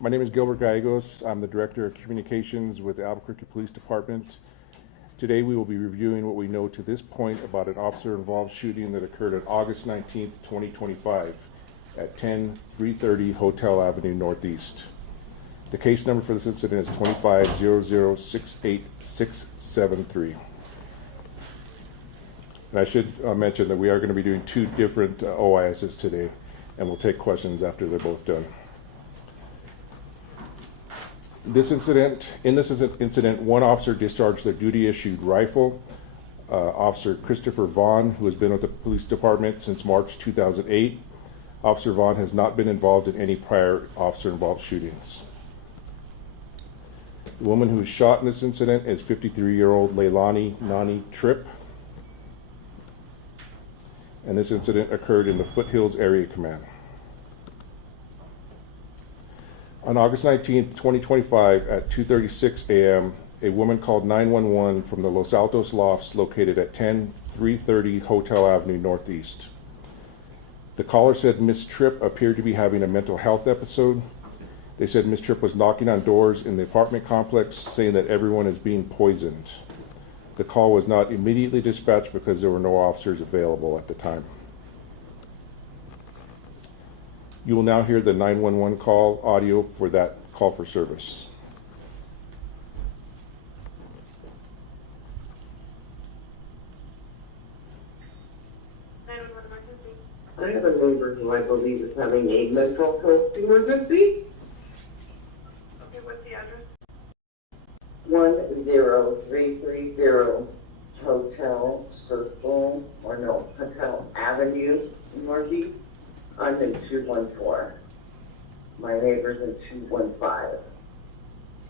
My name is Gilbert Gallegos. I'm the Director of Communications with the Albuquerque Police Department. Today we will be reviewing what we know to this point about an officer-involved shooting that occurred on August 19th, 2025 at 10330 Hotel Avenue Northeast. The case number for this incident is 25-00-68673. And I should mention that we are going to be doing two different OISs today, and we'll take questions after they're both done. In this incident, one officer discharged their duty-issued rifle. Officer Christopher Vaughn, who has been with the police department since March 2008. Officer Vaughn has not been involved in any prior officer-involved shootings. The woman who was shot in this incident is 53-year-old Leilani Nani Tripp. And this incident occurred in the Foothills Area Command. On August 19th, 2025 at 2:36 a.m., a woman called 911 from the Los Altos Lofts located at 10330 Hotel Avenue Northeast. The caller said Miss Tripp appeared to be having a mental health episode. They said Miss Tripp was knocking on doors in the apartment complex saying that everyone is being poisoned. The call was not immediately dispatched because there were no officers available at the time. You will now hear the 911 call audio for that call for service. I have a neighbor who I believe is having a mental health emergency. Okay, what's the address? 10330 Hotel Avenue Northeast. I'm in 214. My neighbor's in 215.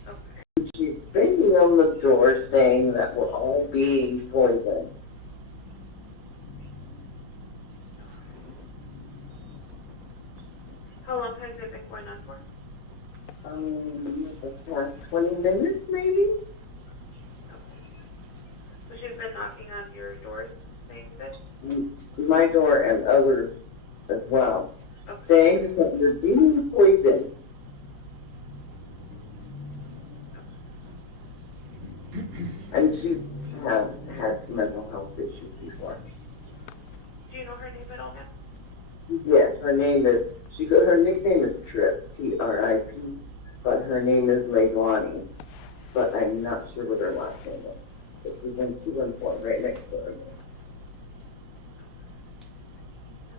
Okay. She's banging on the door saying that we're all being poisoned. How long has it been going on for? The past 20 minutes maybe? Okay. So she's been knocking on your doors saying this? My door and others as well. Okay. Saying that we're being poisoned. And she has had mental health issues before. Do you know her name at all now? Yes, her nickname is Tripp, T-R-I-P, but her name is Leilani, but I'm not sure what her last name is. This is in 214, right next door.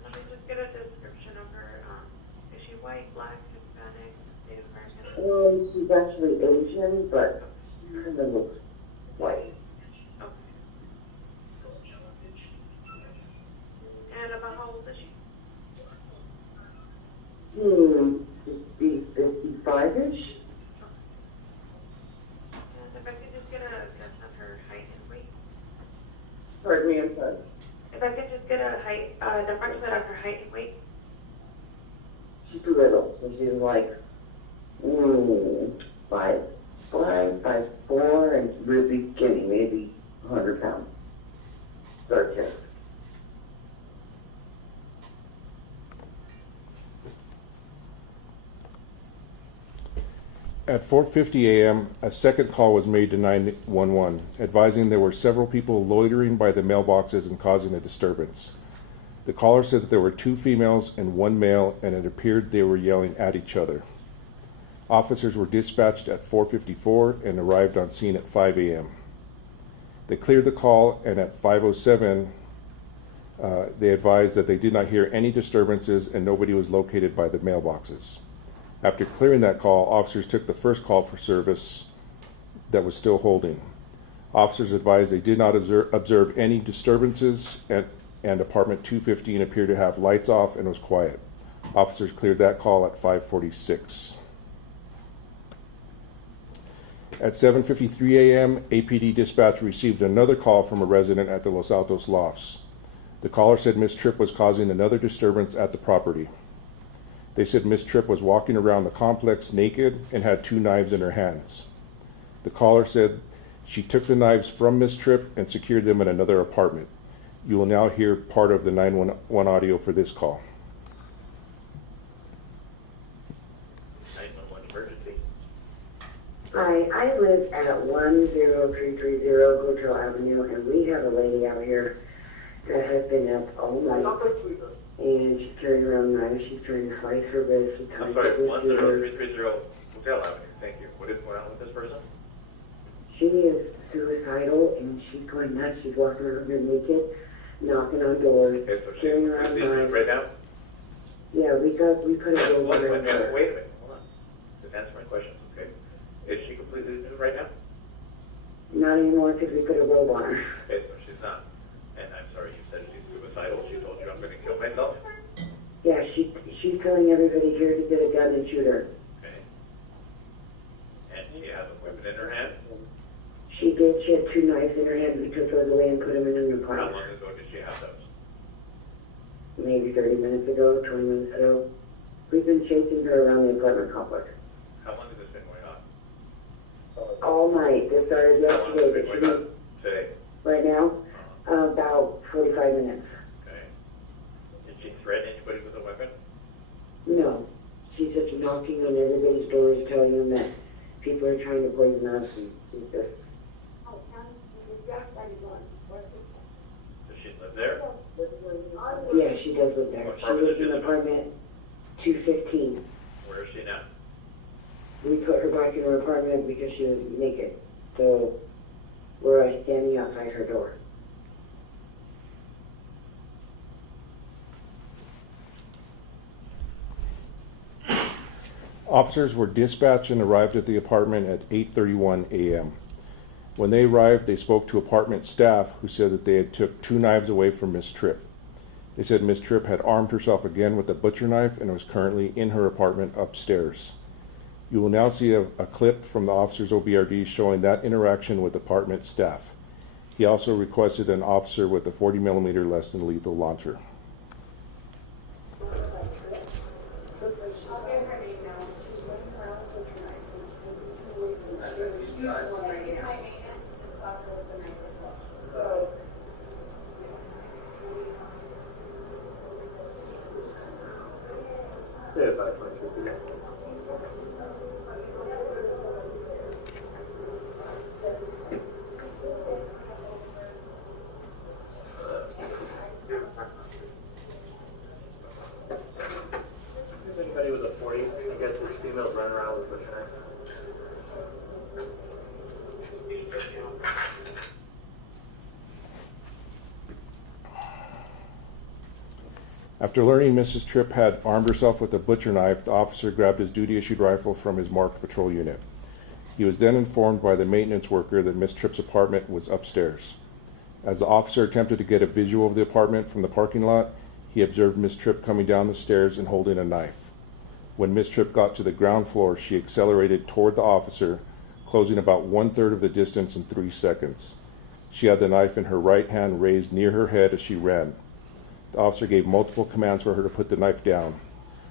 Let me just get a description of her. Is she white, black, Hispanic, Native American? She's actually Asian, but she kind of looks white. Okay. And about how old is she? 55-ish. And if I could just get a guess on her height and weight? Pardon me, I'm sorry. If I could just get a height, the approximate of her height and weight? She's little, so she's like 5'4", and really skinny, maybe 100 pounds. Dark hair. At 4:50 a.m., a second call was made to 911, advising there were several people loitering by the mailboxes and causing a disturbance. The caller said that there were two females and one male, and it appeared they were yelling at each other. Officers were dispatched at 4:54 and arrived on scene at 5 a.m. They cleared the call, and at 5:07, they advised that they did not hear any disturbances and nobody was located by the mailboxes. After clearing that call, officers took the first call for service that was still holding. Officers advised they did not observe any disturbances, and apartment 215 appeared to have lights off and was quiet. Officers cleared that call at 5:46. At 7:53 a.m., APD dispatch received another call from a resident at the Los Altos Lofts. The caller said Miss Tripp was causing another disturbance at the property. They said Miss Tripp was walking around the complex naked and had two knives in her hands. The caller said she took the knives from Miss Tripp and secured them in another apartment. You will now hear part of the 911 audio for this call. 911 emergency. Hi, I live at 10330 Hotel Avenue, and we have a lady out here that has been up all night, and she's carrying around knives. She's trying to slice her wrist. She's trying I'm sorry, to twist her. 10330 Hotel Avenue. Thank you. What is going on with this person? She is suicidal, and she's going nuts. She's walking around here naked, knocking on doors, Okay, so carrying she's around injured knives. right now? Yeah, we put a bill Wait a on minute, her. wait a minute. Hold on. Just answer my question, okay? Is she completely injured right now? Not anymore because we put a robe on her. Okay, so she's not. And I'm sorry, you said she's suicidal. She told you I'm going to kill myself? Yeah, she's telling everybody here to get a gun and shoot her. Okay. And she has a weapon in her hand? She did. She had 2 knives in her hand. We took those away and put them in her How pocket. long ago did she have those? Maybe 30 minutes ago, 20 minutes ago. We've been chasing her around the apartment complex. How long has this been going on? All night. This started How long has yesterday, it been but she going on? was Today? right now about 45 minutes. Okay. Did she threaten anybody with a weapon? No. She's just knocking on everybody's doors, telling them that people are trying to poison us, and she's just... Does she live there? Yeah, she does live there. What She apartment lives is in it? apartment 215. Where is she now? We put her back in her apartment because she was naked. So we're standing outside her door. Officers were dispatched and arrived at the apartment at 8:31 a.m. When they arrived, they spoke to apartment staff who said that they had took 2 knives away from Miss Tripp. They said Miss Tripp had armed herself again with a butcher knife and was currently in her apartment upstairs. You will now see a clip from the officer's OBRD showing that interaction with apartment staff. He also requested an officer with a 40 millimeter less than lethal launcher. Yeah, about 23 feet. Is anybody with a 40? I guess this female's running around with a butcher knife. After learning Mrs. Tripp had armed herself with a butcher knife, the officer grabbed his duty-issued rifle from his marked patrol unit. He was then informed by the maintenance worker that Miss Tripp's apartment was upstairs. As the officer attempted to get a visual of the apartment from the parking lot, he observed Miss Tripp coming down the stairs and holding a knife. When Miss Tripp got to the ground floor, she accelerated toward the officer, closing about 1/3 of the distance in 3 seconds. She had the knife in her right hand raised near her head as she ran. The officer gave multiple commands for her to put the knife down.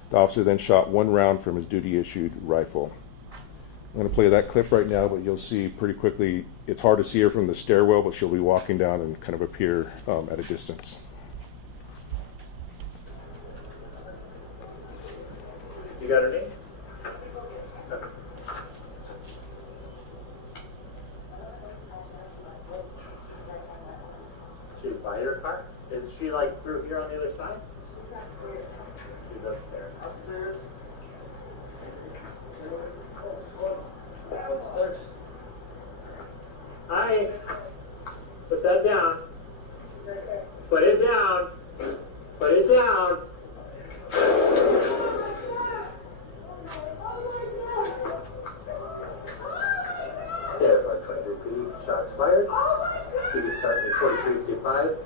The officer then shot 1 round from his duty-issued rifle. I'm going to play that clip right now, but you'll see pretty quickly, it's hard to see her from the stairwell, but she'll be walking down and kind of appear at a distance. You got her name? She by her car? Is she like through here on the other side? She's upstairs. Upstairs. Hi. Put that down. Put it down. Put it down. There, like 23 feet. Shots fired. You can start in 4355.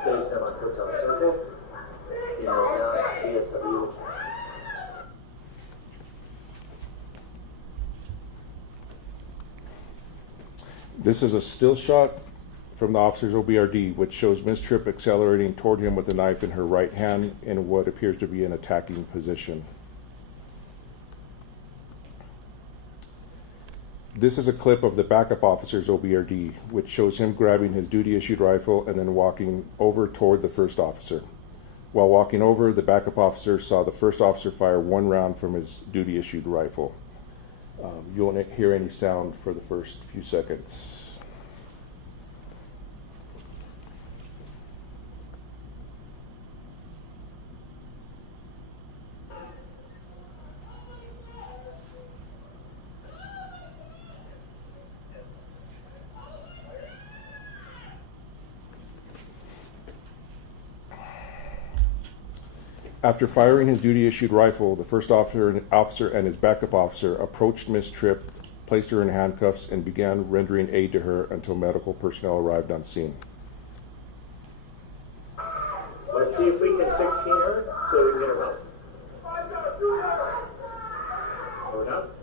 Stage them on Hotel Circle. You know, down DSW. This is a still shot from the officer's OBRD, which shows Miss Tripp accelerating toward him with the knife in her right hand in what appears to be an attacking position. This is a clip of the backup officer's OBRD, which shows him grabbing his duty-issued rifle and then walking over toward the first officer. While walking over, the backup officer saw the first officer fire 1 round from his duty-issued rifle. You won't hear any sound for the first few seconds. After firing his duty-issued rifle, the first officer and his backup officer approached Miss Tripp, placed her in handcuffs, and began rendering aid to her until medical personnel arrived on scene. Let's see if we can 16 her so we can get her home. Hold up.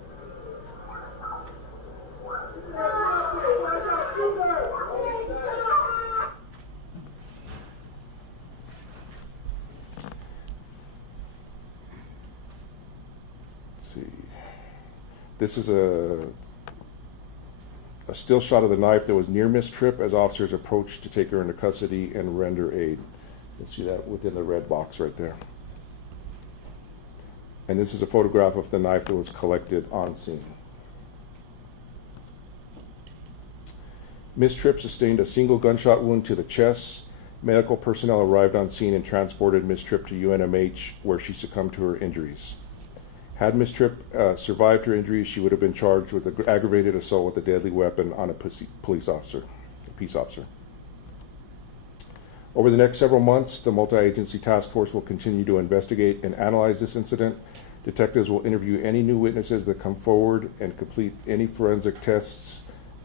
This is a still shot of the knife that was near Miss Tripp as officers approached to take her into custody and render aid. You'll see that within the red box right there. And this is a photograph of the knife that was collected on scene. Miss Tripp sustained a single gunshot wound to the chest. Medical personnel arrived on scene and transported Miss Tripp to UNMH, where she succumbed to her injuries. Had Miss Tripp survived her injuries, she would have been charged with aggravated assault with a deadly weapon on a peace officer. Over the next several months, the multi-agency task force will continue to investigate and analyze this incident. Detectives will interview any new witnesses that come forward and complete any forensic tests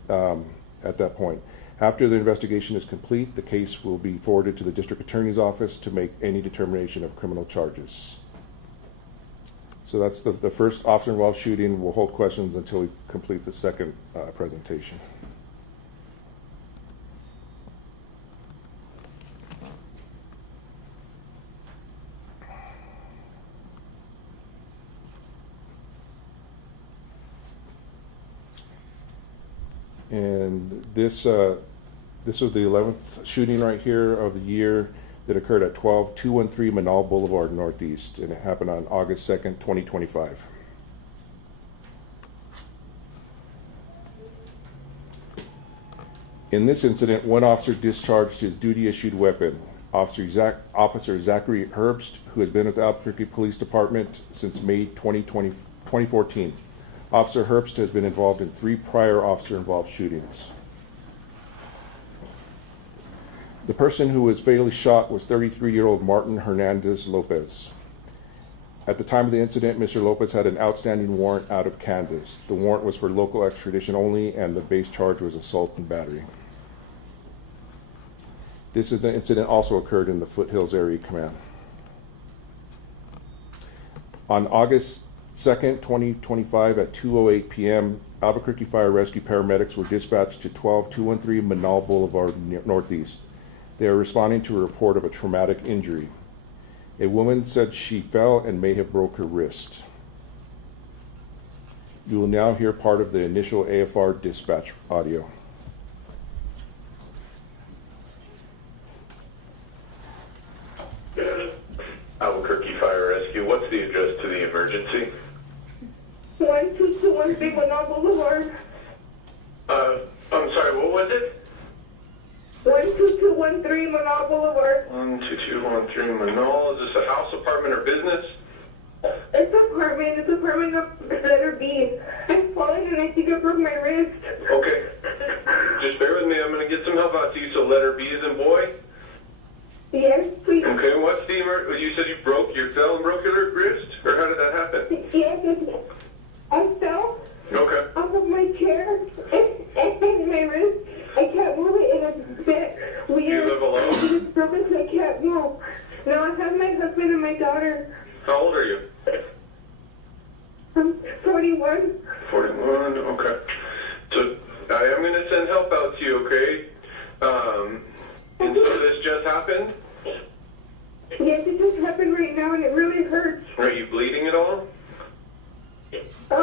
at that point. After the investigation is complete, the case will be forwarded to the district attorney's office to make any determination of criminal charges. So that's the first officer-involved shooting. We'll hold questions until we complete the second presentation. And this was the 11th shooting right here of the year that occurred at 12213 Menaul Boulevard Northeast, and it happened on August 2nd, 2025. In this incident, one officer discharged his duty-issued weapon. Officer Zachary Herbst, who had been at the Albuquerque Police Department since May 2014. Officer Herbst has been involved in 3 prior officer-involved shootings. The person who was fatally shot was 33-year-old Martin Hernandez Lopez. At the time of the incident, Mr. Lopez had an outstanding warrant out of Kansas. The warrant was for local extradition only, and the base charge was assault and battery. This incident also occurred in the Foothills Area Command. On August 2nd, 2025 at 2:08 p.m., Albuquerque Fire Rescue paramedics were dispatched to 12213 Menaul Boulevard Northeast. They are responding to a report of a traumatic injury. A woman said she fell and may have broke her wrist. You will now hear part of the initial AFR dispatch audio. Albuquerque Fire Rescue, what's the address to the emergency? 12213 Menaul Boulevard. I'm sorry, what was it? 12213 Menaul Boulevard. 12213 Menaul. Is this a house, apartment, or business? It's apartment. It's apartment of letter B. I'm falling and I think I broke my wrist. Okay. Just bear with me. I'm going to get some help out to you. So letter B is in boy? Yes, please. Okay, what's the you said you fell and broke your wrist? Or how did that happen? Yes, I fell Okay. off of my chair and my wrist. I can't move it and it's a bit weird. You live alone? It's broken, so I can't move. No, I have my husband and my daughter. How old are you? I'm 41. 41, okay. So I am going to send help out to you, okay? And so this just happened? Yes, it just happened right now and it really hurts. Are you bleeding at all? I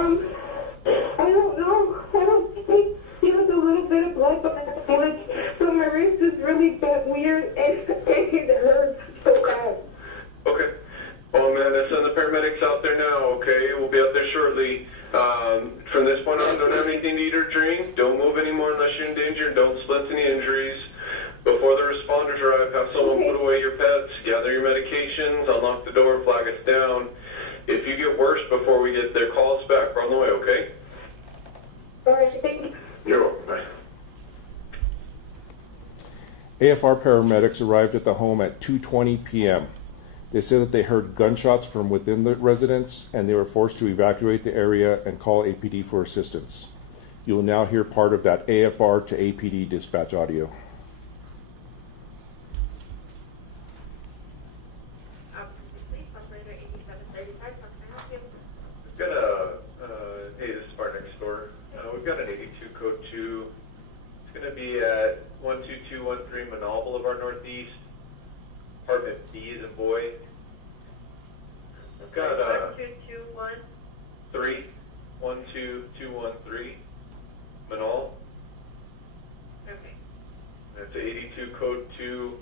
don't know. I don't think there's a little bit of blood, but my wrist is really bad, weird, and it hurts so bad. Okay. Well, I'm going to send the paramedics out there now, okay? We'll be out there shortly. For splints, any injuries. Before the responders arrive, have someone put away your pets, gather your medications, unlock the door, flag us down. If you get worse before we get there, call us back. We're on the way, okay? All right, thank you. You're welcome. Bye. AFR paramedics arrived at the home at 2:20 p.m. They said that they heard gunshots from within the residence and they were forced to evacuate the area and call APD for assistance. You will now hear part of that AFR to APD dispatch audio. We've got hey, this is Bar next door. We've got an 82 code 2. It's going to be at 12213 Menaul Boulevard Northeast. Apartment B is in boy. We've got 12213 Menaul. Okay. It's an 82 code 2,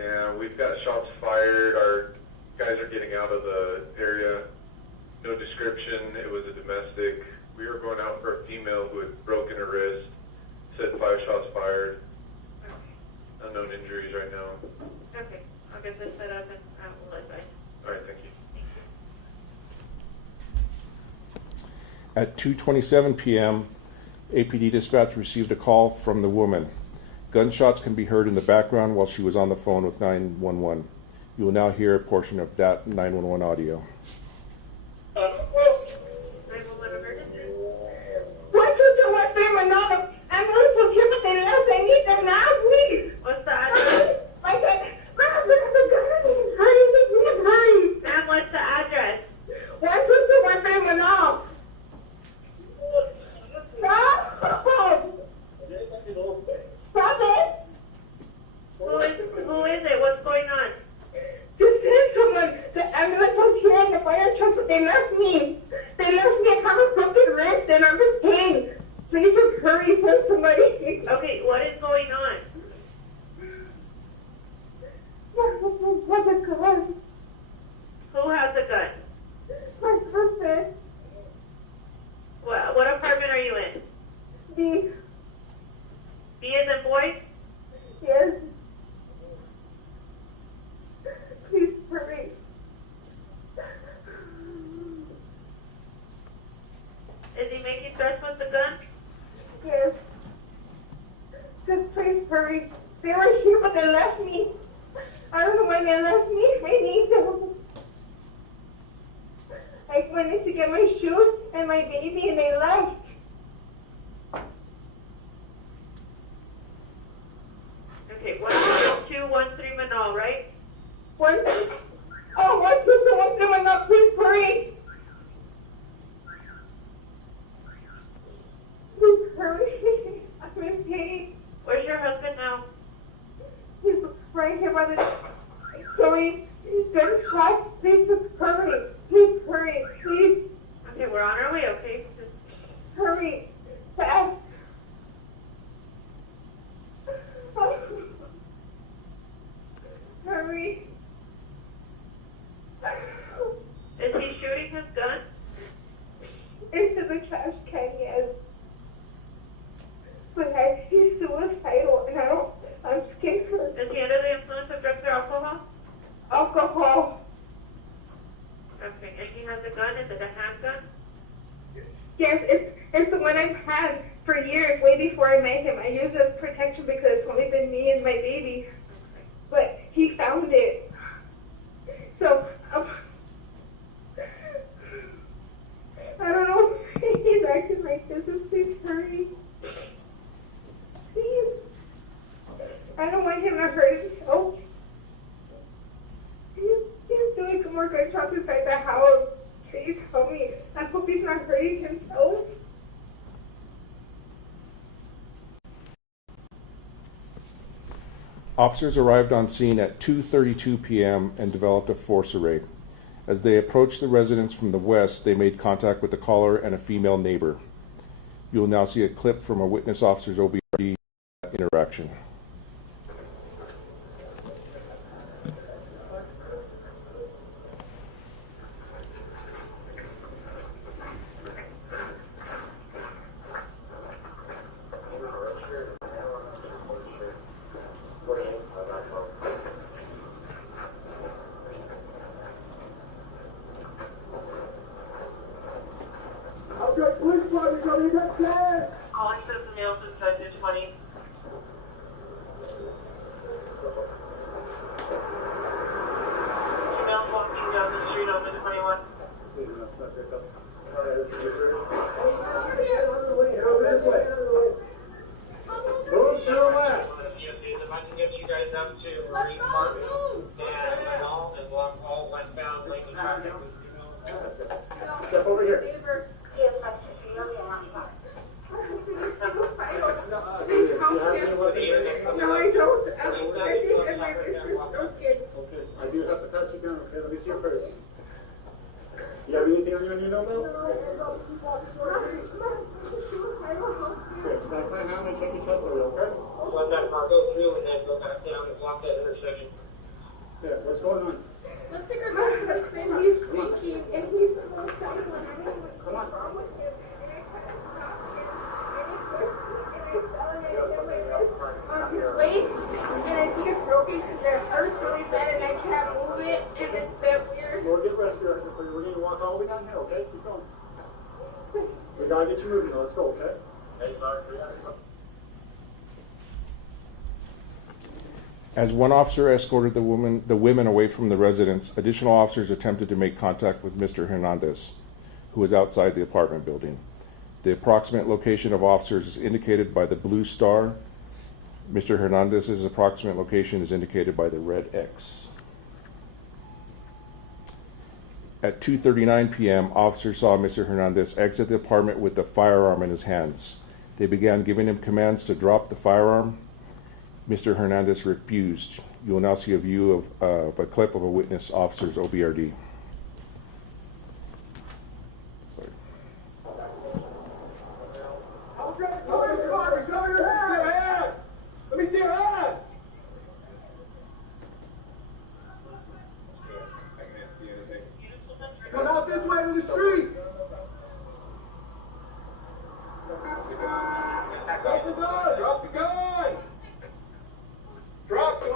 and we've got shots fired. Our guys are getting out of the area. No description. It was a domestic. We were going out for a female who had broken her wrist. Said 5 shots fired. Okay. Unknown injuries right now. Okay. I'll get this set up and we'll advise. All right, thank you. At 2:27 p.m., APD dispatch received a call from the woman. Gunshots can be heard in the background while she was on the phone with 911. You will now hear a portion of that 911 audio. 911 emergency. What you do with them or not? I'm going to give it the left. I need them now, please. What's the address? Ma'am, what's the address? 12213 Menaul. Stop! Stop it! Who is it? What's going on? This is someone. The ambulance was here and the fire truck, but they left me. They left me. I have a broken wrist and I'm in pain. Please just hurry, send somebody. Okay, what is going on? What's a gun? Who has a gun? My husband. What apartment are you in? B. B is in boy? Yes. Please hurry. Is he making threats with the gun? Yes. Just please hurry. They were here, but they left me. I don't know why they left me. I need them. I went in to get my shoes and my baby, and they left. Okay, 12213 Menaul, right? 12213 Menaul, please hurry. Please hurry. I'm in pain. Where's your husband now? He's right here by the... Sorry, he's been shot. Please just hurry. Please hurry, please. Okay, we're on our way, okay? Just hurry. Fast. Hurry. Is he shooting his gun? Into the trash can, yes. But he's suicidal, and I'm scared for him. Is he under the influence of drugs or alcohol? Alcohol. Okay, and he has a gun. Is it a handgun? Yes, it's the one I've had for years, way before I met him. I use it as protection because it's only been me and my baby. But he found it. So, I don't know if he's acting like this. Please hurry. Please. I don't want him to hurt himself. He's doing more gunshots inside the house. Please help me. I hope he's not hurting himself. Officers arrived on scene at 2:32 p.m. and developed a force array. As they approached the residence from the west, they made contact with the caller and a female neighbor. You will now see a clip from a witness officer's OBRD interaction. Calling Citizen Nielsen, said 220. Female walking down the street on the 21. Move to the left. If I can get you guys up to Marine Park and Menaul and walk all westbound like the traffic. Step over here. No, I don't. I think I might miss this broken. Okay, I do have to pat you down, okay? Let me see your purse. You have anything on you you know about? Okay, back my hand and check your chest area, okay? Let that car go through and then go back down and block that intersection. Yeah, what's going on? Let's take our husband. He's drinking and he's so excited. I don't know what's wrong with him. And I tried to stop him. And he pushed me and I fell and I hit my wrist on his waist. And I think it's broken because it hurts really bad and I can't move it. And it's been weird. We'll get respirator for you. We're going to walk all the way down here, okay? Keep going. We gotta get you moving now. Let's go, okay? As one officer escorted the women away from the residence, additional officers attempted to make contact with Mr. Hernandez, who was outside the apartment building. The approximate location of officers is indicated by the blue star. Mr. Hernandez's approximate location is indicated by the red X. At 2:39 p.m., officers saw Mr. Hernandez exit the apartment with the firearm in his hands. They began giving him commands to drop the firearm. Mr. Hernandez refused. You will now see a view of a clip of a witness officer's OBRD. Sorry. Let me see your hand! Come out this way to the street! Drop the gun! Drop the gun! Drop the gun! Drop the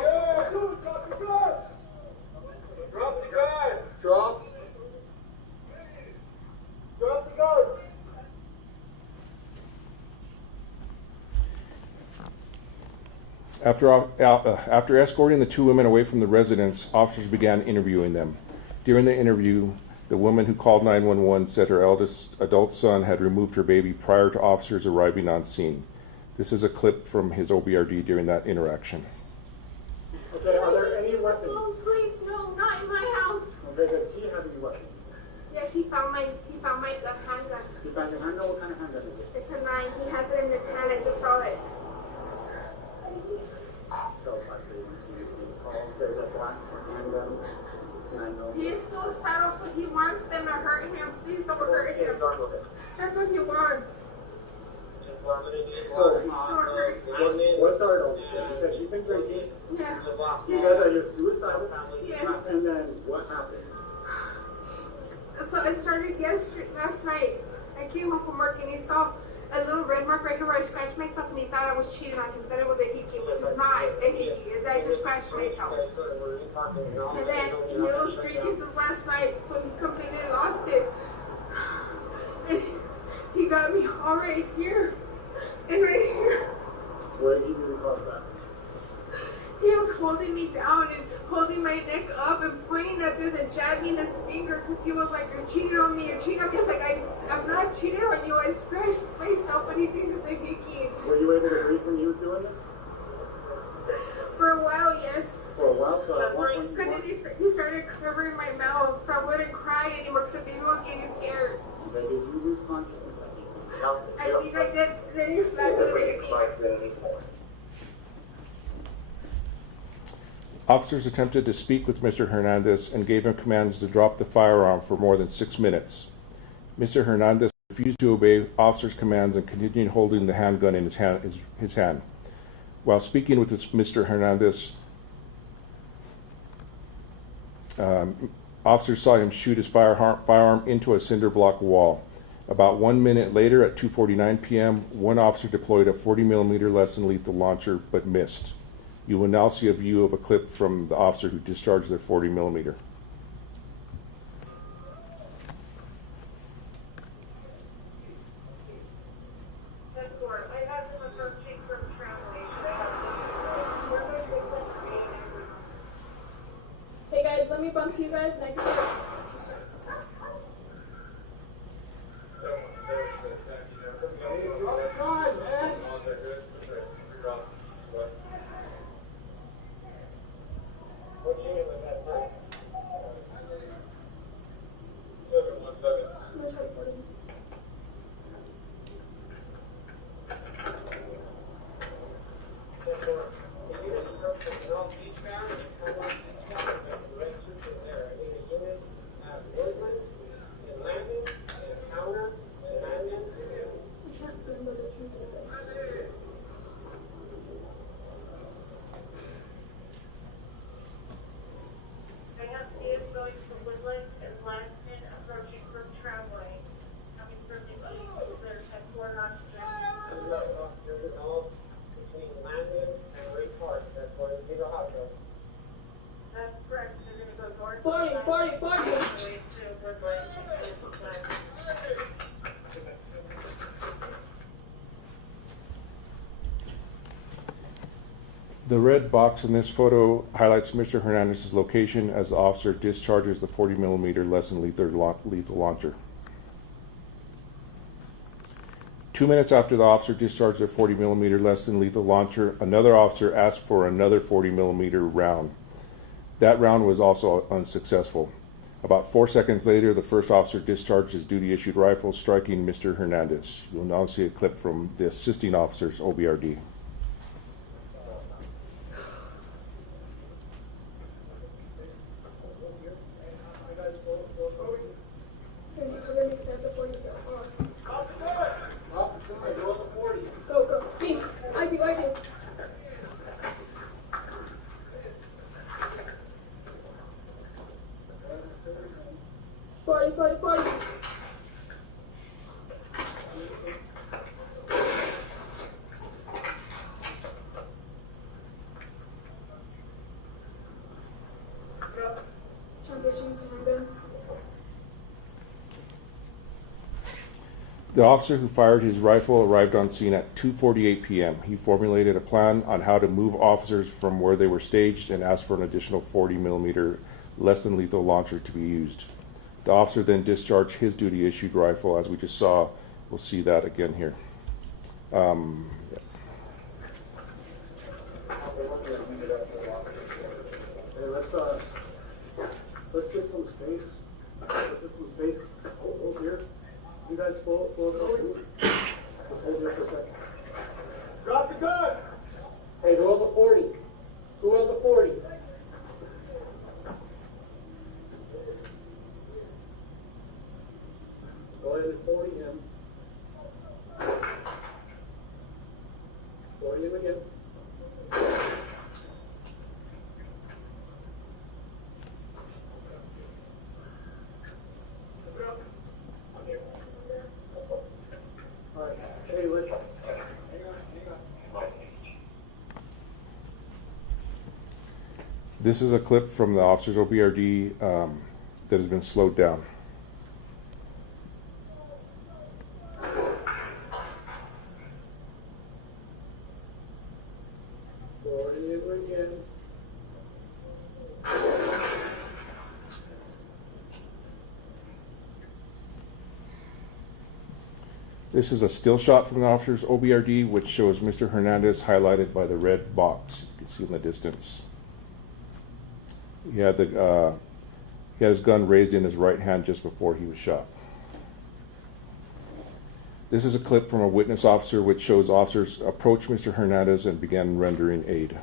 gun! Drop the gun! Drop! Drop the gun! After escorting the two women away from the residence, officers began interviewing them. During the interview, the woman who called 911 said her eldest adult son had removed her baby prior to officers arriving on scene. This is a clip from his OBRD during that interaction. Okay, are there any weapons? Oh, please, no, not in my house. Okay, does he have any weapons? Yes, he found my handgun. You found your handgun? What kind of handgun is it? It's a 9. He has it in his hand. I just saw it. So, there's a black handgun. He is suicidal, so he wants them to hurt him. Please don't hurt him. That's what he wants. So, what started all this? You said you've been drinking. Yeah. You said that you're suicidal. Yes. And then what happened? So it started last night. I came home from work and he saw a little red mark right here where I scratched myself and he thought I was cheating on him. Then it was a hickey, which is not a hickey. Is that I just scratched myself. And then he was drinking since last night, so he completely lost it. And he got me all right here and right here. Where did you cause that? He was holding me down and holding my neck up and pointing at this and jabbing his finger because he was like, you're cheating on me, you're cheating on me. It's like, I'm not cheating on you, I scratched myself, but he thinks it's a hickey. Were you able to breathe when he was doing this? For a while, yes. For a while, so at one point Because he started covering my mouth so I wouldn't cry anymore because the baby was getting scared. Okay, did you lose consciousness? I think I did. Then he slapped me. Officers attempted to speak with Mr. Hernandez and gave him commands to drop the firearm for more than 6 minutes. Mr. Hernandez refused to obey officers' commands and continued holding the handgun in his hand. While speaking with Mr. Hernandez, officers saw him shoot his firearm into a cinder block wall. About 1 minute later, at 2:49 p.m., one officer deployed a 40mm less than lethal launcher but missed. You will now see a view of a clip from the officer who discharged their 40mm. talk to you guys and I can start. What's your name with that first? 717. I have kids going to Woodland and Lansing approaching from Tramway, coming from the east, there's headquarters on Between Landon and Ray Park, that's where the bigger hot dog. That's correct, they're gonna go north. 40. Way to Woodland and Lansing. The red box in this photo highlights Mr. Hernandez's location as the officer discharges the 40 millimeter less than lethal launcher. 2 minutes after the officer discharged the 40 millimeter less than lethal launcher, another officer asked for another 40 millimeter round. That round was also unsuccessful. About 4 seconds later, the first officer discharged his duty issued rifle, striking Mr. Hernandez. You'll now see a clip from the assisting officer's OBRD. Go, me, I do. 40. Transition to handgun. The officer who fired his rifle arrived on scene at 2:48 p.m. He formulated a plan on how to move officers from where they were staged and asked for an additional 40 millimeter less than lethal launcher to be used. The officer then discharged his duty issued rifle, as we just saw. We'll see that again here. Yeah. Hey, let's get some space. Let's get some space. Hold here. You guys pull it over. Let's hold here for a second. Drop the gun! Hey, who has a 40? Who has a 40? Go ahead and 40 him. 40 him again. All right. Hey, let's. This is a clip from the officer's OBRD that has been slowed down. This is a still shot from the officer's OBRD, which shows Mr. Hernandez highlighted by the red box. You can see in the distance. He had his gun raised in his right hand just before he was shot. This is a clip from a witness officer, which shows officers approach Mr. Hernandez and began rendering aid.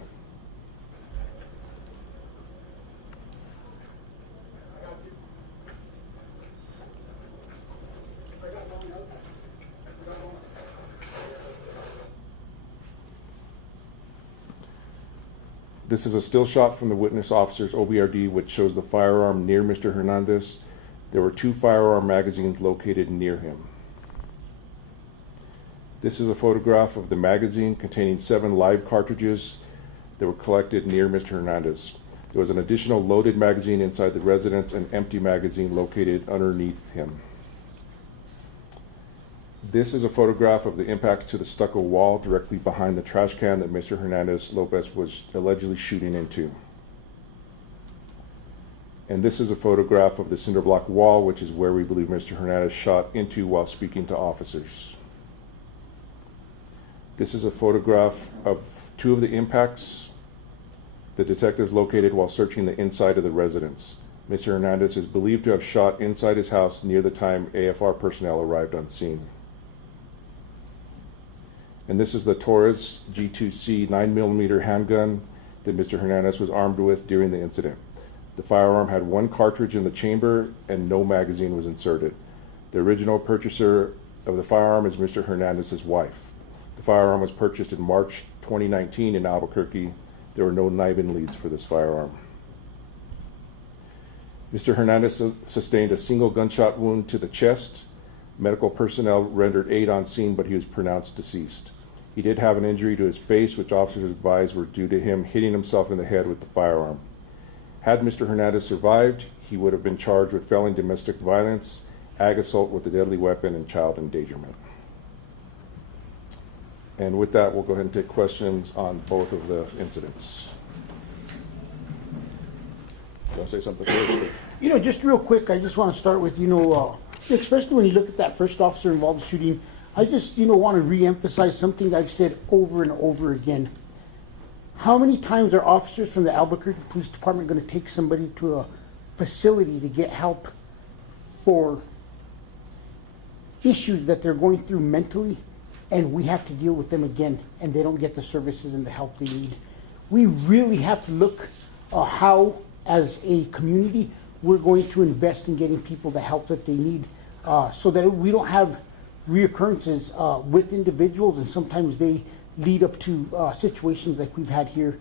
This is a still shot from the witness officer's OBRD, which shows the firearm near Mr. Hernandez. There were 2 firearm magazines located near him. This is a photograph of the magazine containing 7 live cartridges that were collected near Mr. Hernandez. There was an additional loaded magazine inside the residence and empty magazine located underneath him. This is a photograph of the impacts to the stucco wall directly behind the trash can that Mr. Hernandez Lopez was allegedly shooting into. And this is a photograph of the cinder block wall, which is where we believe Mr. Hernandez shot into while speaking to officers. This is a photograph of two of the impacts the detectives located while searching the inside of the residence. Mr. Hernandez is believed to have shot inside his house near the time AFR personnel arrived on scene. And this is the Taurus G2C 9mm handgun that Mr. Hernandez was armed with during the incident. The firearm had one cartridge in the chamber and no magazine was inserted. The original purchaser of the firearm is Mr. Hernandez's wife. The firearm was purchased in March 2019 in Albuquerque. There were no NIBIN leads for this firearm. Mr. Hernandez sustained a single gunshot wound to the chest. Medical personnel rendered aid on scene, but he was pronounced deceased. He did have an injury to his face, which officers advised were due to him hitting himself in the head with the firearm. Had Mr. Hernandez survived, he would have been charged with felony domestic violence, ag assault with a deadly weapon, and child endangerment. And with that, we'll go ahead and take questions on both of the incidents. You want to say something first? Just real quick, I just want to start with, especially when you look at that first officer involved shooting, I just, want to re-emphasize something I've said over and over again. How many times are officers from the Albuquerque Police Department going to take somebody to a facility to get help for issues that they're going through mentally, and we have to deal with them again, and they don't get the services and the help they need? We really have to look how, as a community, we're going to invest in getting people the help that they need, so that we don't have reoccurrences with individuals, and sometimes they lead up to situations like we've had here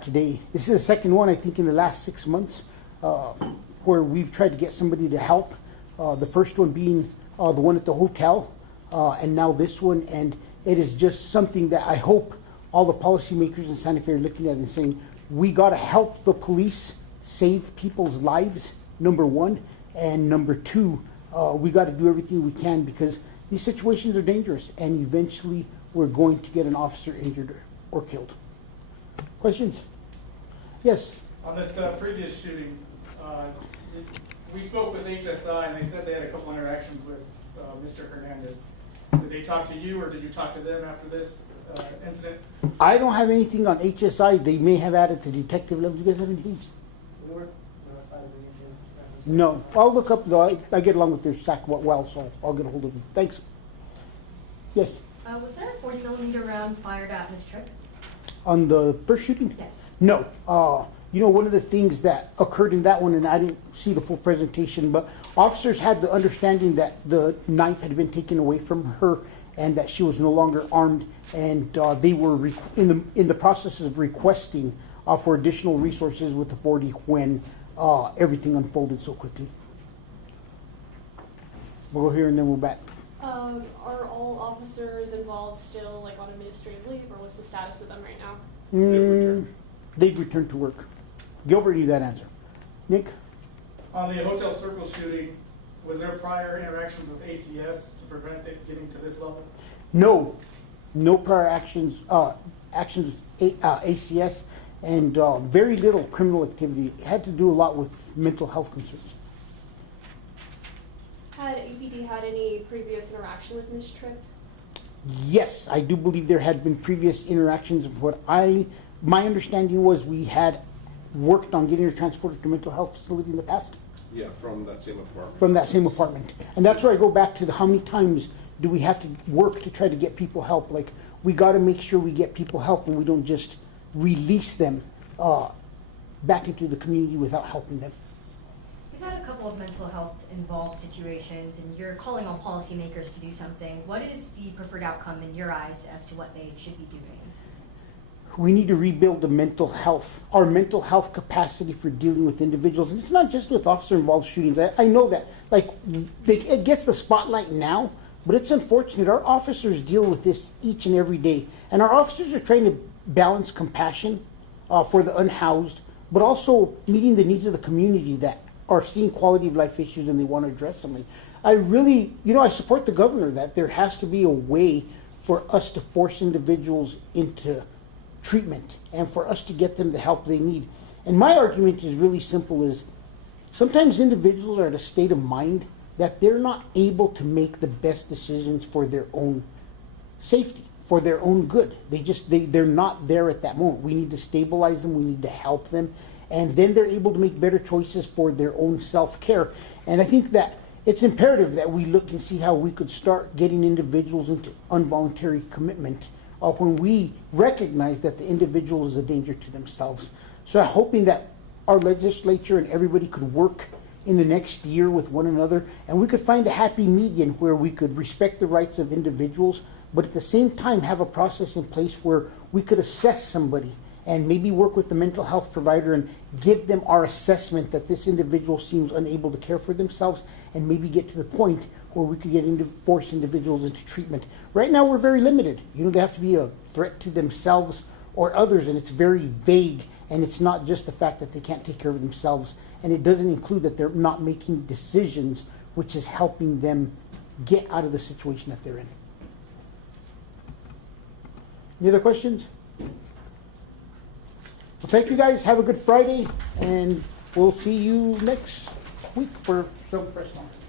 today. This is the second one, I think, in the last 6 months where we've tried to get somebody to help. The first one being the one at the hotel, and now this one. And it is just something that I hope all the policymakers in Santa Fe are looking at and saying, we got to help the police save people's lives, number one. And number two, we got to do everything we can, because these situations are dangerous, and eventually we're going to get an officer injured or killed. Questions? Yes. On this previous shooting, we spoke with HSI, and they said they had a couple interactions with Mr. Hernandez. Did they talk to you, or did you talk to them after this incident? I don't have anything on HSI. They may have added to detective level. Do you guys have anything? No. I'll look up, though. I get along with their SAC well, so I'll get a hold of them. Thanks. Yes? Was there a 40mm round fired at Ms. Tripp? On the first shooting? Yes. No. One of the things that occurred in that one, and I didn't see the full presentation, but officers had the understanding that the knife had been taken away from her and that she was no longer armed, and they were in the process of requesting for additional resources with the 40 when everything unfolded so quickly. We'll go here and then we'll back. Are all officers involved still on administrative leave, or what's the status of them right now? They've returned to work. Gilbert knew that answer. Nick? On the Hotel Circle shooting, was there prior interactions with ACS to prevent it getting to this level? No. No prior actions with ACS, and very little criminal activity. It had to do a lot with mental health concerns. Had APD had any previous interaction with Ms. Tripp? Yes, I do believe there had been previous interactions. Of what my understanding was, we had worked on getting her transported to a mental health facility in the past. Yeah, from that same apartment. From that same apartment. And that's where I go back to how many times do we have to work to try to get people help? We got to make sure we get people help, and we don't just release them back into the community without helping them. We've had a couple of mental health involved situations, and you're calling on policymakers to do something. What is the preferred outcome in your eyes as to what they should be doing? We need to rebuild our mental health capacity for dealing with individuals. And it's not just with officer-involved shootings. I know that, it gets the spotlight now, but it's unfortunate. Our officers deal with this each and every day. And our officers are trying to balance compassion for the unhoused, but also meeting the needs of the community that are seeing quality of life issues and they want to address them. And I really, I support the governor that there has to be a way for us to force individuals into treatment and for us to get them the help they need. And my argument is really simple: is sometimes individuals are in a state of mind that they're not able to make the best decisions for their own safety, for their own good. They're not there at that moment. We need to stabilize them, we need to help them, and then they're able to make better choices for their own self-care. And I think that it's imperative that we look and see how we could start getting individuals into involuntary commitment when we recognize that the individual is a danger to themselves. So I'm hoping that our legislature and everybody could work in the next year with one another, and we could find a happy median where we could respect the rights of individuals, but at the same time have a process in place where we could assess somebody and maybe work with the mental health provider and give them our assessment that this individual seems unable to care for themselves, and maybe get to the point where we could force individuals into treatment. Right now we're very limited. They have to be a threat to themselves or others, and it's very vague, and it's not just the fact that they can't take care of themselves, and it doesn't include that they're not making decisions which is helping them get out of the situation that they're in. Any other questions? Well, thank you guys. Have a good Friday, and we'll see you next week for some press conference.